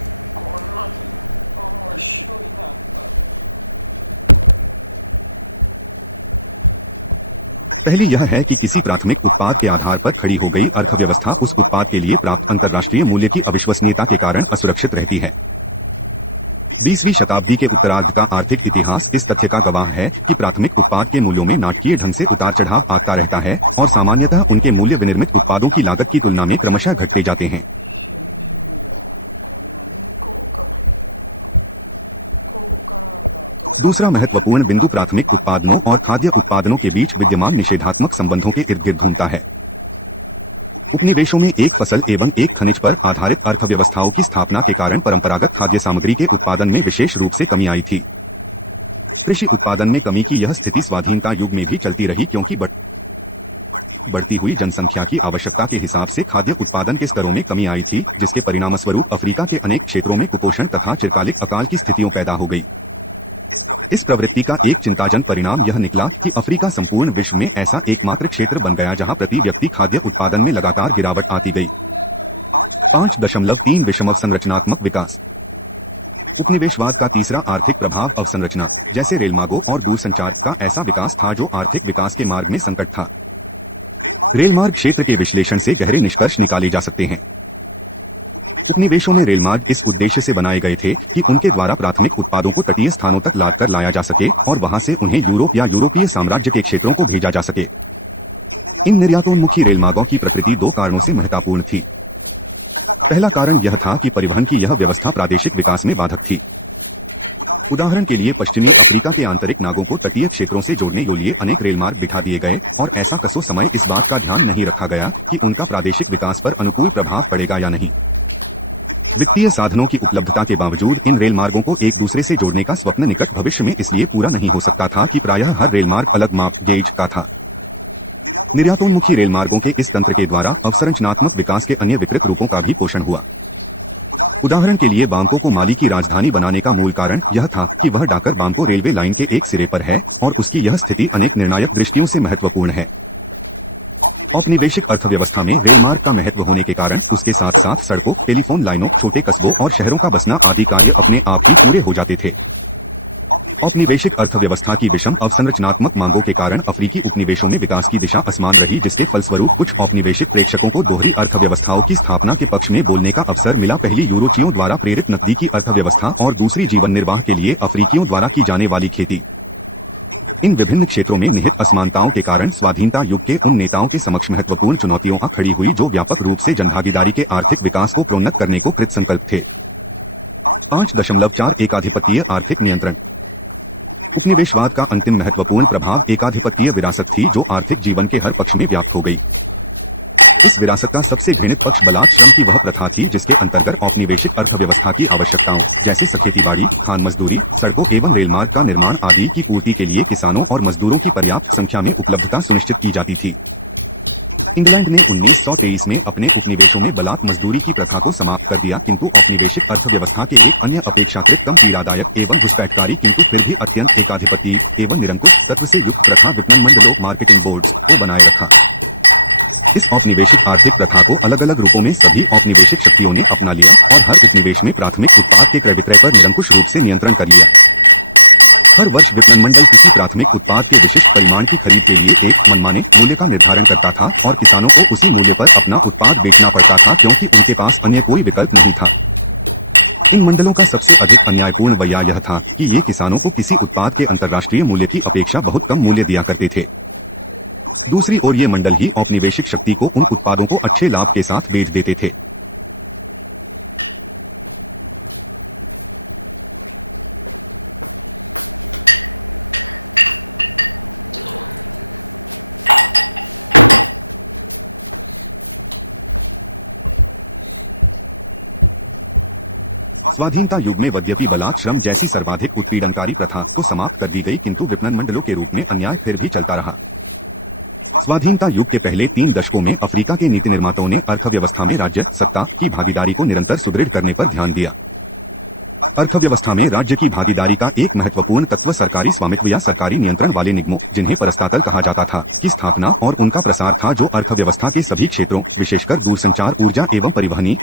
पहली यह है कि किसी प्राथमिक उत्पाद के आधार पर खड़ी हो गई अर्थव्यवस्था उस उत्पाद के लिए प्राप्त अंतर्राष्ट्रीय मूल्य की अविश्वसनीयता के कारण असुरक्षित रहती है। 20वीं शताब्दी के उत्तरार्ध का आर्थिक इतिहास इस तथ्य का गवाह है कि प्राथमिक उत्पाद के मूल्यों में नाटकीय ढंग से उतार चढ़ाव आता रहता है और सामान्यतः उनके मूल्य विनिर्मित उत्पादों की लागत की तुलना में क्रमशः घटते जाते हैं। दूसरा महत्वपूर्ण बिंदु प्राथमिक उत्पादनों और खाद्य उत्पादनों के बीच विद्यमान निषेधात्मक संबंधों के इर्द गिर्द घूमता है। उपनिवेशों में एक फसल एवं एक खनिज पर आधारित अर्थव्यवस्थाओं की स्थापना के कारण परंपरागत खाद्य सामग्री के उत्पादन में विशेष रूप से कमी आई थी। कृषि उत्पादन में कमी की यह स्थिति स्वाधीनता युग में भी चलती रही, क्योंकि बढ़ती हुई जनसंख्या की आवश्यकता के हिसाब से खाद्य उत्पादन के स्तरों में कमी आई थी, जिसके परिणामस्वरूप अफ्रीका के अनेक क्षेत्रों में कुपोषण तथा चिरकालिक अकाल की स्थितियों पैदा हो गई। इस प्रवृत्ति का एक चिंताजनक परिणाम यह निकला कि अफ्रीका संपूर्ण विश्व में ऐसा एकमात्र क्षेत्र बन गया जहां प्रति व्यक्ति खाद्य उत्पादन में लगातार गिरावट आती गई। 5.3 विषम अवसंरचनात्मक विकास। उपनिवेशवाद का तीसरा आर्थिक प्रभाव अवसंरचना जैसे रेलमार्गों और दूरसंचार का ऐसा विकास था जो आर्थिक विकास के मार्ग में संकट था। रेलमार्ग क्षेत्र के विश्लेषण से गहरे निष्कर्ष निकाले जा सकते हैं। उपनिवेशों में रेलमार्ग इस उद्देश्य से बनाए गए थे कि उनके द्वारा प्राथमिक उत्पादों को तटीय स्थानों तक लादकर लाया जा सके और वहां से उन्हें यूरोप या यूरोपीय साम्राज्य के क्षेत्रों को भेजा जा सके। इन निर्यातोन्मुखी रेलमार्गों की प्रकृति दो कारणों से महत्वपूर्ण थी। पहला कारण यह था कि परिवहन की यह व्यवस्था प्रादेशिक विकास में बाधक थी। उदाहरण के लिए पश्चिमी अफ्रीका के आंतरिक नागों को तटीय क्षेत्रों से जोड़ने के लिए अनेक रेलमार्ग बिठा दिए गए और ऐसा कसो समय इस बात का ध्यान नहीं रखा गया कि उनका प्रादेशिक विकास पर अनुकूल प्रभाव पड़ेगा या नहीं। वित्तीय साधनों की उपलब्धता के बावजूद इन रेलमार्गों को एक दूसरे से जोड़ने का स्वप्न निकट भविष्य में इसलिए पूरा नहीं हो सकता था कि प्रायः हर रेलमार्ग अलग माप गेज का था। निर्यातोन्मुखी रेलमार्गों के इस तंत्र के द्वारा अवसंरचनात्मक विकास के अन्य विकृत रूपों का भी पोषण हुआ। उदाहरण के लिए बामको को माली की राजधानी बनाने का मूल कारण यह था कि वह डाकर बामको रेलवे लाइन के एक सिरे पर है और उसकी यह स्थिति अनेक निर्णायक दृष्टियों से महत्वपूर्ण है। औपनिवेशिक अर्थव्यवस्था में रेलमार्ग का महत्व होने के कारण उसके साथ साथ सड़कों, टेलीफोन लाइनों, छोटे कस्बों और शहरों का बसना आदि कार्य अपने आप ही पूरे हो जाते थे। औपनिवेशिक अर्थव्यवस्था की विषम अवसंरचनात्मक मांगों के कारण अफ्रीकी उपनिवेशों में विकास की दिशा असमान रही, जिसके फलस्वरूप कुछ औपनिवेशिक प्रेक्षकों को दोहरी अर्थव्यवस्थाओं की स्थापना के पक्ष में बोलने का अवसर मिला। पहली यूरोचियों द्वारा प्रेरित नकदी की अर्थव्यवस्था और दूसरी जीवन निर्वाह के लिए अफ्रीकियों द्वारा की जाने वाली खेती। इन विभिन्न क्षेत्रों में निहित असमानताओं के कारण स्वाधीनता युग के उन नेताओं के समक्ष महत्वपूर्ण चुनौतियां आ खड़ी हुई जो व्यापक रूप से जनभागीदारी के आर्थिक विकास को प्रोन्नत करने को कृतसंकल्प थे। 5.4 एकाधिपतीय आर्थिक नियंत्रण। उपनिवेशवाद का अंतिम महत्वपूर्ण प्रभाव एकाधिपतीय विरासत थी जो आर्थिक जीवन के हर पक्ष में व्याप्त हो गई। इस विरासत का सबसे घृणित पक्ष बलात् श्रम की वह प्रथा थी जिसके अंतर्गत औपनिवेशिक अर्थव्यवस्था की आवश्यकताओं जैसे सखेतीबाड़ी, खान मजदूरी, सड़कों एवं रेलमार्ग का निर्माण आदि की पूर्ति के लिए किसानों और मजदूरों की पर्याप्त संख्या में उपलब्धता सुनिश्चित की जाती थी। इंग्लैंड ने 1923 में अपने उपनिवेशों में बलात् मजदूरी की प्रथा को समाप्त कर दिया, किंतु औपनिवेशिक अर्थव्यवस्था के एक अन्य अपेक्षाकृत कम पीड़ादायक एवं घुसपैठकारी किंतु फिर भी अत्यंत एकाधिपतीय एवं निरंकुश तत्व से युक्त प्रथा विपणन मंडलों मार्केटिंग बोर्ड्स को बनाए रखा। इस औपनिवेशिक आर्थिक प्रथा को अलग अलग रूपों में सभी औपनिवेशिक शक्तियों ने अपना लिया और हर उपनिवेश में प्राथमिक उत्पाद के क्रय विक्रय पर निरंकुश रूप से नियंत्रण कर लिया। हर वर्ष विपणन मंडल किसी प्राथमिक उत्पाद के विशिष्ट परिमाण की खरीद के लिए एक मनमाने मूल्य का निर्धारण करता था और किसानों को उसी मूल्य पर अपना उत्पाद बेचना पड़ता था क्योंकि उनके पास अन्य कोई विकल्प नहीं था। इन मंडलों का सबसे अधिक अन्यायपूर्ण वैया यह था कि ये किसानों को किसी उत्पाद के अंतर्राष्ट्रीय मूल्य की अपेक्षा बहुत कम मूल्य दिया करते थे। दूसरी ओर ये मंडल ही औपनिवेशिक शक्ति को उन उत्पादों को अच्छे लाभ के साथ बेच देते थे। स्वाधीनता युग में यद्यपि बलात् श्रम जैसी सर्वाधिक उत्पीड़नकारी प्रथा तो समाप्त कर दी गई, किंतु विपणन मंडलों के रूप में अन्याय फिर भी चलता रहा। स्वाधीनता युग के पहले 3 दशकों में अफ्रीका के नीति निर्माताओं ने अर्थव्यवस्था में राज्य सत्ता की भागीदारी को निरंतर सुदृढ़ करने पर ध्यान दिया। अर्थव्यवस्था में राज्य की भागीदारी का एक महत्वपूर्ण तत्व सरकारी स्वामित्व या सरकारी नियंत्रण वाले निगमों, जिन्हें परस्तातल कहा जाता था, की स्थापना और उनका प्रसार था, जो अर्थव्यवस्था के सभी क्षेत्रों विशेषकर दूरसंचार, ऊर्जा एवं परिवहन में